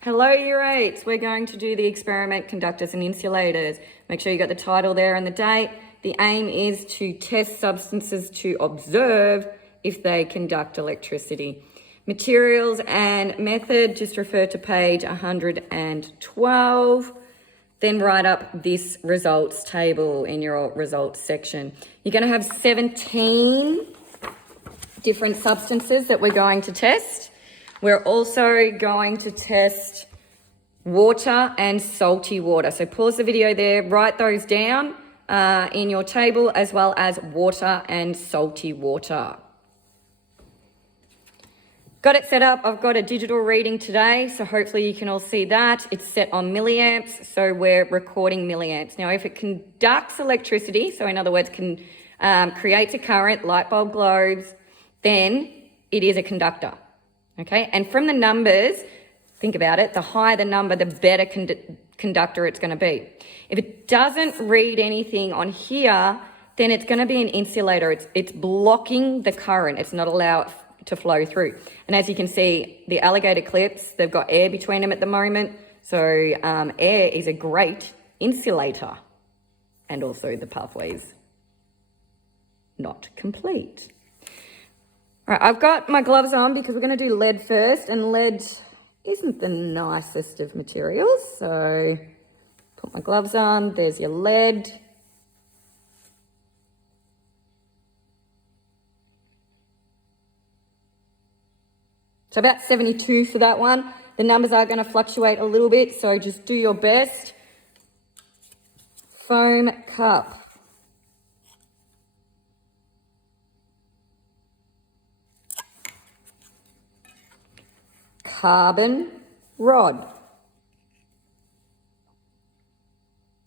Hello Year 8s, we're going to do the experiment Conductors and Insulators. Make sure you got the title there and the date. The aim is to test substances to observe if they conduct electricity. Materials and method, just refer to page 112. Then write up this results table in your results section. You're going to have 17 different substances that we're going to test. We're also going to test water and salty water. So pause the video there, write those down in your table, as well as water and salty water. Got it set up. I've got a digital reading today, so hopefully you can all see that. It's set on milliamps, so we're recording milliamps. Now, if it conducts electricity, so in other words, creates a current, light bulb globes, then it is a conductor. Okay, and from the numbers, think about it, the higher the number, the better conductor it's going to be. If it doesn't read anything on here, then it's going to be an insulator. It's blocking the current. It's not allowed to flow through. And as you can see, the alligator clips, they've got air between them at the moment. So air is a great insulator. And also the pathway's not complete. All right, I've got my gloves on because we're going to do lead first, and lead isn't the nicest of materials. So put my gloves on, there's your lead. So about 72 for that one. The numbers are going to fluctuate a little bit, so just do your best. Foam cup. Carbon rod.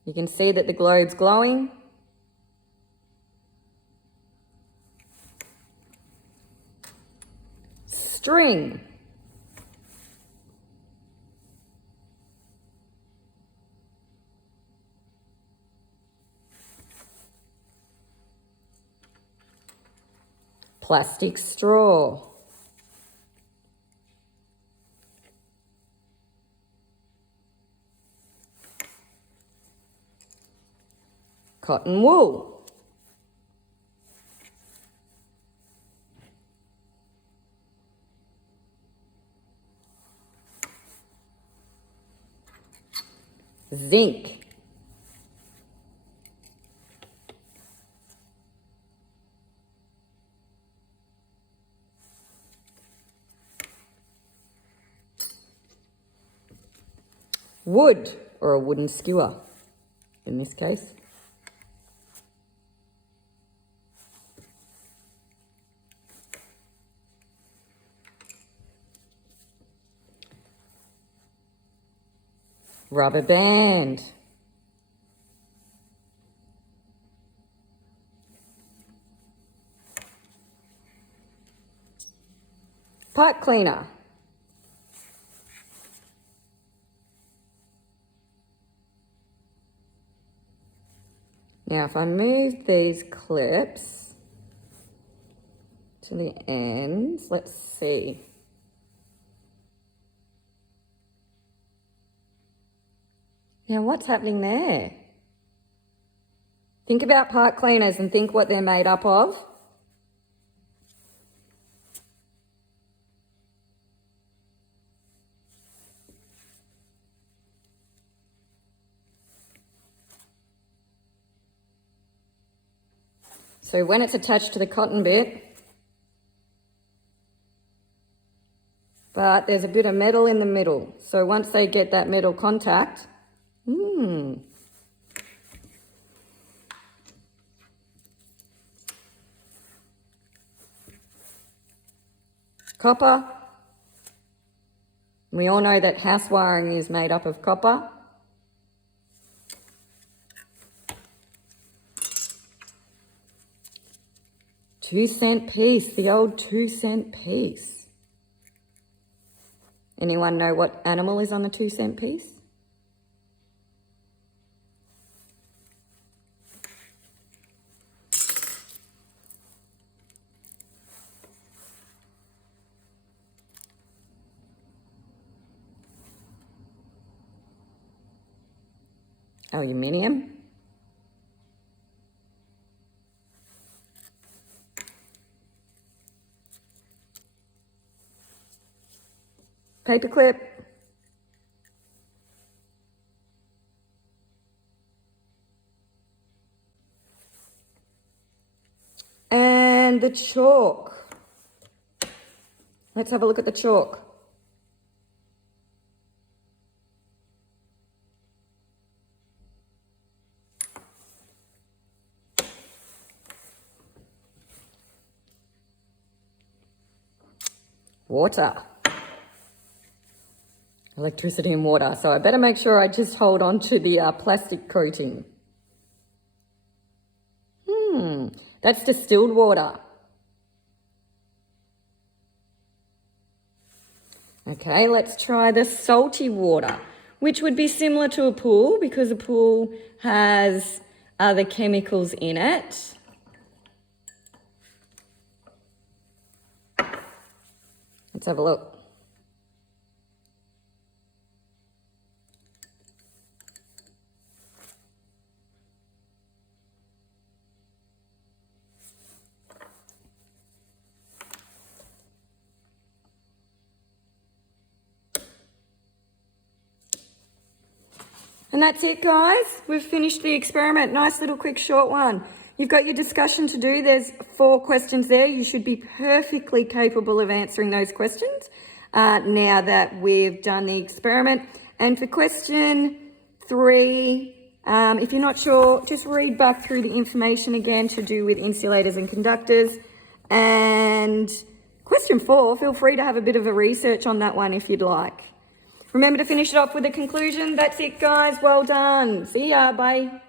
You can see that the globe's glowing. String. Plastic straw. Cotton wool. Zinc. Wood, or a wooden skewer in this case. Rubber band. Pipe cleaner. Now, if I move these clips to the ends, let's see. Now, what's happening there? Think about pipe cleaners and think what they're made up of. So when it's attached to the cotton bit, but there's a bit of metal in the middle. So once they get that metal contact, copper. We all know that house wiring is made up of copper. $2-cent piece, the old 2-cent piece. Anyone know what animal is on the 2-cent piece? Aluminium. Paperclip. And the chalk. Let's have a look at the chalk. Water. Electricity and water. So I better make sure I just hold on to the plastic coating. That's distilled water. Okay, let's try the salty water, which would be similar to a pool because a pool has other chemicals in it. Let's have a look. And that's it, guys. We've finished the experiment. Nice little quick short one. You've got your discussion to do. There's 4 questions there. You should be perfectly capable of answering those questions now that we've done the experiment. And for question 3, if you're not sure, just read back through the information again to do with insulators and conductors. And question 4, feel free to have a bit of a research on that one if you'd like. Remember to finish it off with a conclusion. That's it, guys. Well done. See ya. Bye.